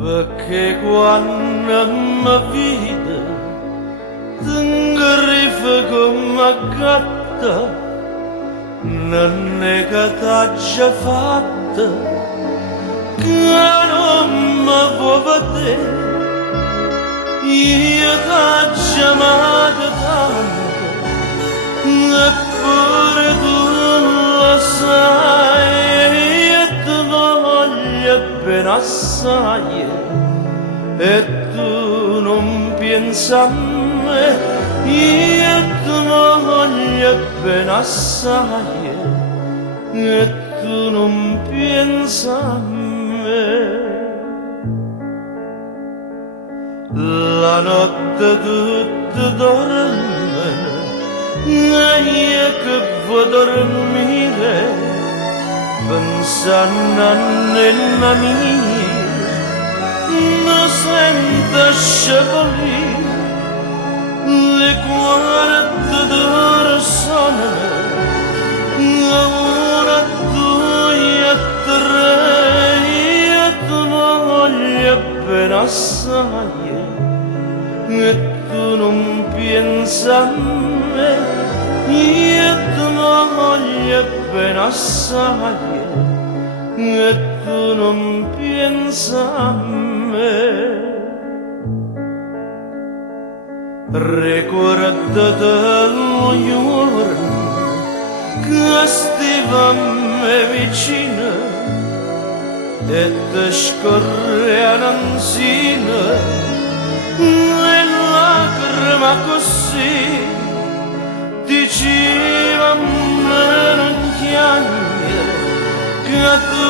Perché quando mi vede t'ingrifa come gatta non è che t'aggia fatta che non mi può vedere io t'aggia amato tanto eppure tu lo sai io ti voglio bene assai e tu non pensi a me, io ti voglio bene assai e tu non pensi a me. La notte tutta dorme e io che vuoi dormire pensando a nonna mia mi sento scevolire, le quarta d'ora sono, una, due, tre, io ti voglio bene assai, e tu non pensi a me, io ti voglio bene assai, e tu non pensi a me. Ricordate lo giorno che stavamo vicino e ti scorrevano insieme le lacrime così dicevamo non piangere che tu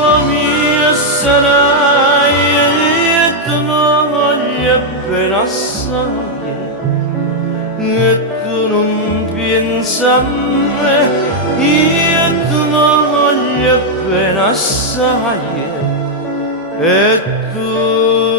la mia sarai e tu voglio bene assai e tu non pensi a me io ti voglio bene assai e tu